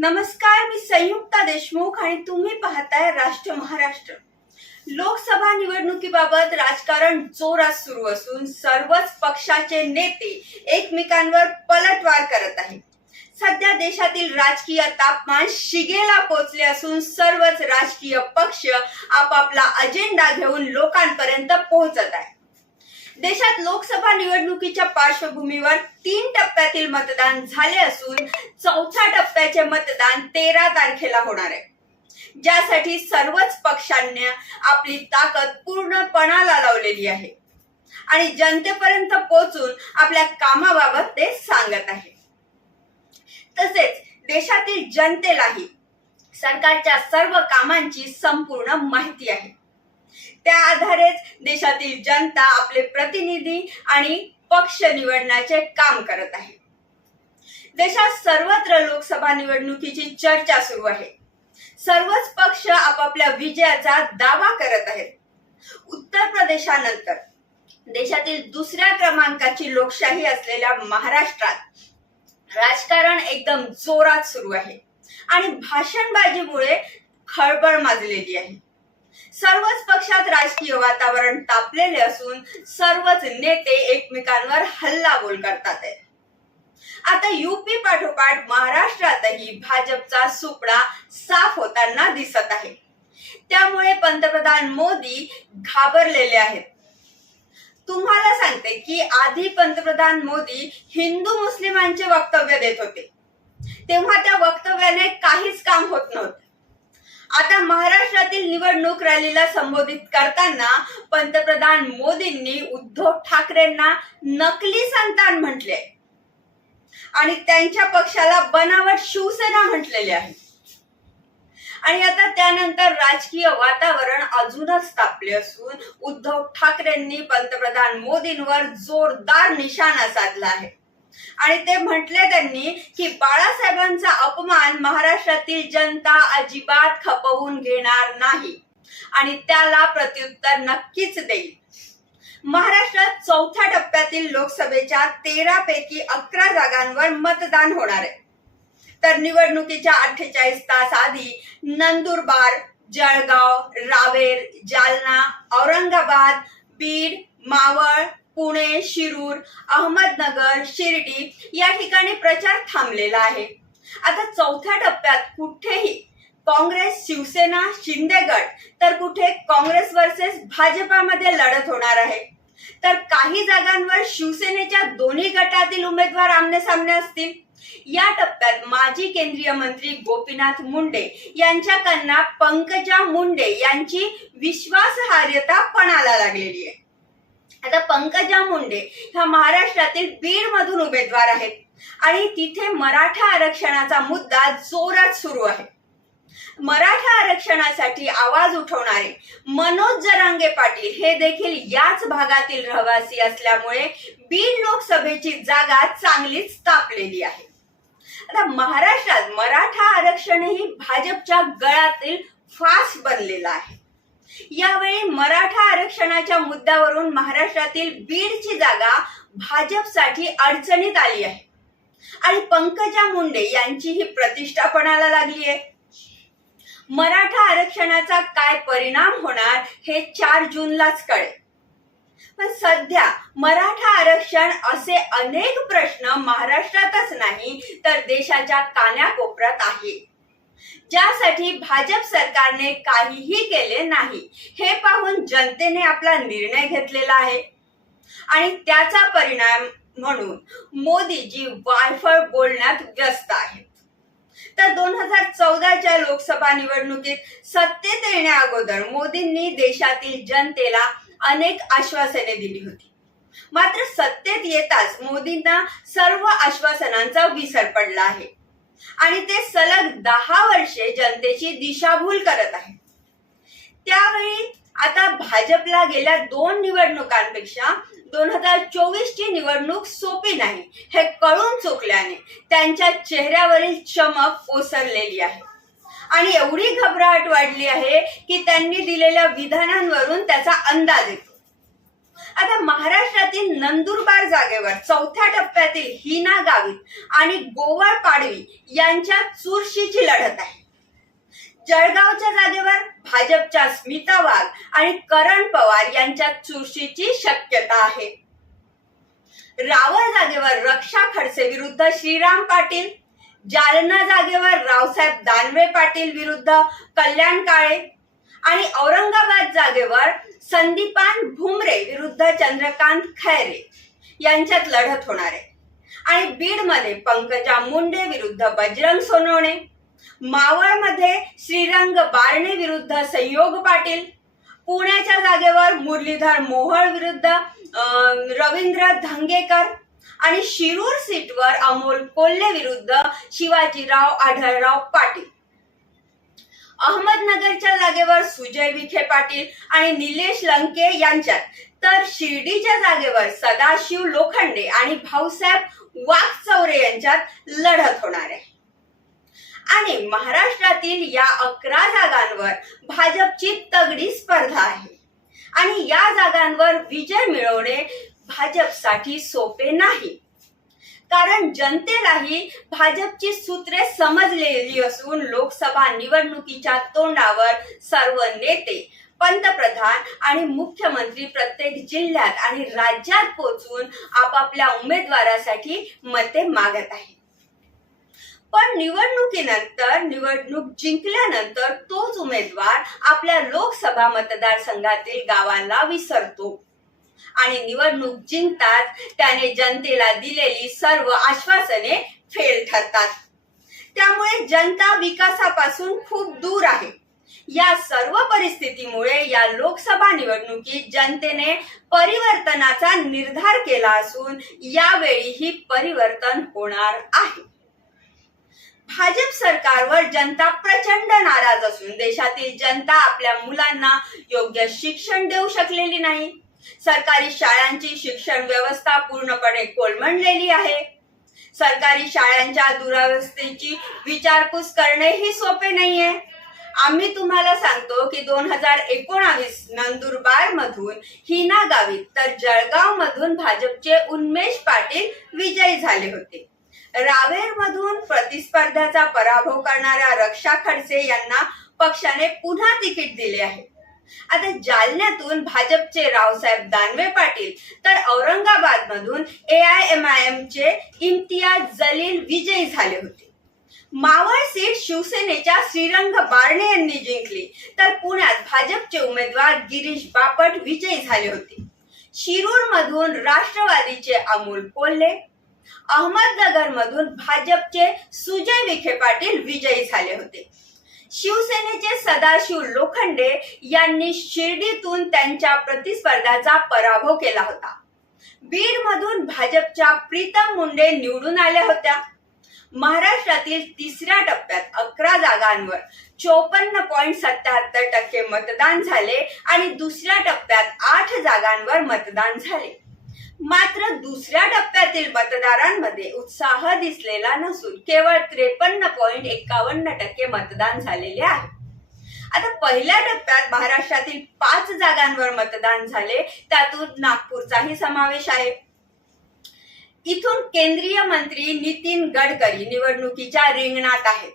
नमस्कार मी संयुक्ता देशमुख आणि तुम्ही पाहताय राष्ट्र महाराष्ट्र. लोकसभा निवडणुकीबाबत राजकारण जोरात सुरू असून सर्वच पक्षाचे नेते एकमेकांवर पलटवार करत आहेत. सध्या देशातील राजकीय तापमान शिगेला पोहोचले असून सर्वच राजकीय पक्ष आपापला अजेंडा घेऊन लोकांपर्यंत पोहोचत आहे देशात लोकसभा निवडणुकीच्या पार्श्वभूमीवर तीन टप्प्यातील मतदान झाले असून चौथ्या टप्प्याचे मतदान तेरा तारखेला होणार आहे. ज्यासाठी सर्वच पक्षांनी आपली ताकद पूर्णपणाला लावलेली आहे. आणि जनतेपर्यंत पोहोचून आपल्या कामाबाबत ते सांगत आहे. तसेच देशातील जनतेलाही सरकारच्या सर्व कामांची संपूर्ण माहिती आहे. त्या आधारेच देशातील जनता आपले प्रतिनिधी आणि पक्ष निवडण्याचे काम करत आहे. देशात सर्वत्र लोकसभा निवडणुकीची चर्चा सुरू आहे. सर्वच पक्ष आपापल्या विजयाचा दावा करत आहेत. उत्तर प्रदेशानंतर देशातील दुसऱ्या क्रमांकाची लोकशाही असलेल्या महाराष्ट्रात राजकारण एकदम जोरात सुरू आहे. आणि भाषणबाजीमुळे खळबळ माजलेली आहे. सर्वच पक्षात राजकीय वातावरण तापलेले असून सर्वच नेते एकमेकांवर हल्लाबोल करतात आता युपी पाठोपाठ महाराष्ट्रातही भाजपचा सुपडा साफ होताना दिसत आहे. त्यामुळे पंतप्रधान मोदी घाबरलेले आहेत. तुम्हाला सांगते की आधी पंतप्रधान मोदी हिंदू मुस्लिमांचे वक्तव्य देत होते. तेव्हा त्या वक्तव्याने काहीच काम होत नव्हतं. आता महाराष्ट्रातील निवडणूक रॅलीला संबोधित करताना पंतप्रधान मोदींनी उद्धव ठाकरेंना नकली संतान म्हटले. आणि त्यांच्या पक्षाला बनावट शिवसेना म्हटलेली आहे. आणि आता त्यानंतर राजकीय वातावरण अजूनच तापले असून उद्धव ठाकरेंनी पंतप्रधान मोदींवर जोरदार निशाणा साधला आहे. आणि ते म्हटले त्यांनी की बाळासाहेबांचा अपमान महाराष्ट्रातील जनता अजिबात खपवून घेणार नाही. आणि त्याला प्रत्युत्तर नक्कीच देईल. महाराष्ट्रात चौथ्या टप्प्यातील लोकसभेच्या तेरा पैकी अकरा जागांवर मतदान होणार आहे. तर निवडणुकीच्या अठ्ठेचाळीस तास आधी नंदुरबार जळगाव रावेर जालना औरंगाबाद बीड मावळ पुणे शिरूर अहमदनगर शिर्डी या ठिकाणी प्रचार थांबलेला आहे. आता चौथ्या टप्प्यात कुठेही काँग्रेस शिवसेना शिंदे गट तर कुठे काँग्रेस वर्सेस भाजपामध्ये लढत होणार आहे. तर काही जागांवर शिवसेनेच्या दोन्ही गटातील उमेदवार आमने सामने असतील. या टप्प्यात माजी केंद्रीय मंत्री गोपीनाथ मुंडे यांच्या यांच्याकडनं पंकजा मुंडे यांची विश्वासार्हता पणाला लागलेली आहे. आता पंकजा मुंडे ह्या महाराष्ट्रातील बीड मधून उमेदवार आहेत. आणि तिथे मराठा आरक्षणाचा मुद्दा जोरात सुरू आहे. मराठा आरक्षणासाठी आवाज उठवणारे मनोज जरांगे पाटील हे देखील याच भागातील रहिवासी असल्यामुळे बीड लोकसभेची जागा चांगलीच तापलेली आहे. आता महाराष्ट्रात मराठा आरक्षणही भाजपच्या गळातील फास बनलेला आहे. यावेळी मराठा आरक्षणाच्या मुद्द्यावरून महाराष्ट्रातील बीडची जागा भाजपसाठी अडचणीत आली आहे. आणि पंकजा मुंडे यांची ही प्रतिष्ठा पणाला लागली आहे. मराठा आरक्षणाचा काय परिणाम होणार हे चार जूनलाच कळेल. पण सध्या मराठा आरक्षण असे अनेक प्रश्न महाराष्ट्रातच नाही तर देशाच्या कान्याकोपऱ्यात आहे ज्यासाठी भाजप सरकारने काहीही केले नाही. हे पाहून जनतेने आपला निर्णय घेतलेला आहे. आणि त्याचा परिणाम म्हणून मोदीजी वायफळ बोलण्यात व्यस्त आहेत. तर दोन हजार चौदाच्या लोकसभा निवडणुकीत सत्तेत येण्या अगोदर मोदींनी देशातील जनतेला अनेक आश्वासने दिली होती. मात्र सत्तेत येताच मोदींना सर्व आश्वासनांचा विसर पडला आहे. आणि ते सलग दहा वर्षे जनतेची दिशाभूल करत आहे त्यावेळी आता भाजपला गेल्या दोन निवडणुकांपेक्षा दोन हजार चोवीस ची निवडणूक सोपी नाही हे कळून चुकल्याने त्यांच्या चेहऱ्यावरील चमक ओसरलेली आहे. आणि एवढी घबराहट वाढली आहे की त्यांनी दिलेल्या विधानांवरून त्याचा अंदाज येतो. आता महाराष्ट्रातील नंदुरबार जागेवर चौथ्या टप्प्यातील हिना गावित आणि गोवळ पाडवी यांच्या चुरशीची लढत आहे. जळगावच्या जागेवर भाजपच्या स्मिता वाघ आणि करण पवार यांच्या चुरशीची शक्यता आहे. रावळ जागेवर रक्षा खडसे विरुद्ध श्रीराम पाटील जालना जागेवर रावसाहेब दानवे पाटील विरुद्ध कल्याण काळे आणि औरंगाबाद जागेवर संदीपान भुमरे विरुद्ध चंद्रकांत खैरे यांच्यात लढत होणार आहे. आणि बीडमध्ये पंकजा मुंडे विरुद्ध बजरंग सोनवणे मावळमध्ये श्रीरंग बारणे विरुद्ध संयोग पाटील पुण्याच्या जागेवर मुरलीधर मोहोळ विरुद्ध रवींद्र धंगेकर आणि शिरूर सीटवर अमोल कोल्हे विरुद्ध शिवाजीराव आढळराव पाटील. अहमदनगरच्या जागेवर सुजय विखे पाटील आणि निलेश लंके यांच्यात. तर शिर्डीच्या जागेवर सदाशिव लोखंडे आणि भाऊसाहेब वाघचौरे यांच्यात लढत होणार आहे. आणि महाराष्ट्रातील या अकरा जागांवर भाजपची तगडी स्पर्धा आहे. आणि या जागांवर विजय मिळवणे भाजपसाठी सोपे नाही. कारण जनतेलाही भाजपची सूत्रे समजलेली असून लोकसभा निवडणुकीच्या तोंडावर सर्व नेते पंतप्रधान आणि मुख्यमंत्री प्रत्येक जिल्ह्यात आणि राज्यात पोहोचून आपापल्या उमेदवारासाठी मते मागत आहेत. पण निवडणुकीनंतर निवडणूक जिंकल्यानंतर तोच उमेदवार आपल्या लोकसभा मतदारसंघातील गावांना विसरतो. आणि निवडणूक जिंकतात त्याने जनतेला दिलेली सर्व आश्वासने फेल ठरतात. त्यामुळे जनता विकासापासून खूप दूर आहे. या सर्व परिस्थितीमुळे या लोकसभा निवडणुकीत जनतेने परिवर्तनाचा निर्धार केला असून यावेळीही परिवर्तन होणार आहे. भाजप सरकारवर जनता प्रचंड नाराज असून देशातील जनता आपल्या मुलांना योग्य शिक्षण देऊ शकलेली नाही. सरकारी शाळांची शिक्षण व्यवस्था पूर्णपणे कोलमडलेली आहे. सरकारी शाळांच्या दुरावस्थेची विचारपूस करणे ही सोपे नाहीये. आम्ही तुम्हाला सांगतो की दोन हजार एकोणावीस नंदुरबार मधून हिना गावित तर जळगाव मधून भाजपचे उन्मेष पाटील विजयी झाले होते. रावेर मधून प्रतिस्पर्ध्याचा पराभव करणाऱ्या रक्षा खडसे यांना पक्षाने पुन्हा तिकीट दिले आहे. आता जालन्यातून भाजपचे रावसाहेब दानवे पाटील तर औरंगाबाद मधून A I M I M चे इम्तियाज जलील विजयी झाले होते. मावळ सीट शिवसेनेच्या श्रीरंग बारणे यांनी जिंकली. तर पुण्यात भाजपचे उमेदवार गिरीश बापट विजयी झाले होते. शिरूर मधून राष्ट्रवादीचे अमोल कोल्हे अहमदनगर मधून भाजपचे सुजय विखे पाटील विजयी झाले होते. शिवसेनेचे सदाशिव लोखंडे यांनी शिर्डीतून त्यांच्या प्रतिस्पर्ध्याचा पराभव केला होता. बीड मधून भाजपच्या प्रीतम मुंडे निवडून आल्या होत्या. महाराष्ट्रातील तिसऱ्या टप्प्यात अकरा जागांवर चोपन्न पॉईंट सत्याहत्तर टक्के मतदान झाले आणि दुसऱ्या टप्प्यात आठ जागांवर मतदान झाले. मात्र दुसऱ्या टप्प्यातील मतदारांमध्ये उत्साह दिसलेला नसून केवळ त्रेपन्न पॉईंट एकावन्न टक्के मतदान झालेले आहे. आता पहिल्या टप्प्यात महाराष्ट्रातील पाच जागांवर मतदान झाले त्यातून नागपूरचाही समावेश आहे. इथून केंद्रीय मंत्री नितीन गडकरी निवडणुकीच्या रिंगणात आहेत.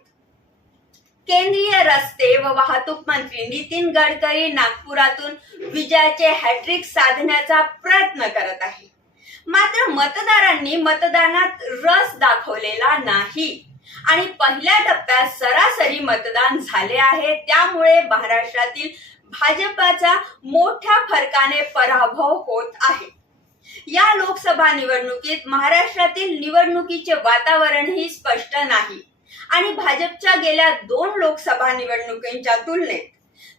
केंद्रीय रस्ते व वाहतूक मंत्री नितीन गडकरी नागपुरातून विजयाचे हॅट्रिक साधण्याचा प्रयत्न करत आहे. मात्र मतदारांनी मतदानात रस दाखवलेला नाही. आणि पहिल्या टप्प्यात सरासरी मतदान झाले आहे. त्यामुळे महाराष्ट्रातील भाजपाचा मोठ्या फरकाने पराभव होत आहे. या लोकसभा निवडणुकीत महाराष्ट्रातील निवडणुकीचे वातावरणही स्पष्ट नाही. आणि भाजपच्या गेल्या दोन लोकसभा निवडणुकींच्या तुलनेत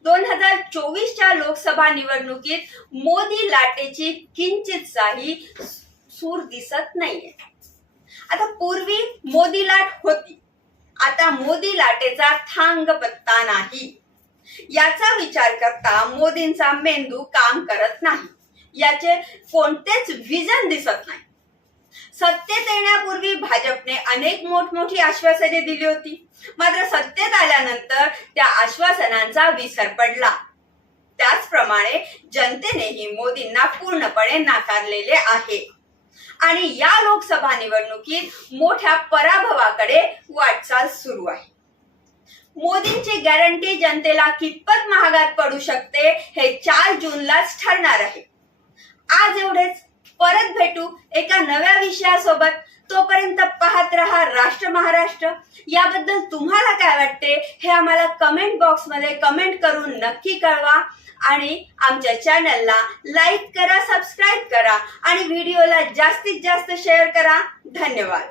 दोन हजार चोवीसच्या लोकसभा निवडणुकीत मोदी लाटेची किंचितसाही सूर दिसत नाहीये. आता पूर्वी मोदी लाट होती. आता मोदी लाटेचा थांग पत्ता नाही. याचा विचार करता मोदींचा मेंदू काम करत नाही. याचे कोणतेच विजन दिसत नाही. सत्तेत येण्यापूर्वी भाजपने अनेक मोठमोठी आश्वासने दिली होती. मात्र सत्तेत आल्यानंतर त्या आश्वासनांचा विसर पडला. त्याचप्रमाणे जनतेनेही मोदींना पूर्णपणे नाकारलेले आहे. आणि या लोकसभा निवडणुकीत मोठ्या पराभवाकडे वाटचाल सुरू आहे. मोदींची गॅरंटी जनतेला कितपत महागात पडू शकते हे चार जूनलाच ठरणार आहे. आज एवढेच. परत भेटू एका नव्या विषयासोबत. तोपर्यंत पाहत रहा राष्ट्र महाराष्ट्र. याबद्दल तुम्हाला काय वाटते हे आम्हाला कमेंट बॉक्समध्ये कमेंट करून नक्की कळवा. आणि आमच्या चॅनलला लाईक करा सबस्क्राईब करा आणि व्हिडिओला जास्तीत जास्त शेअर करा. धन्यवाद.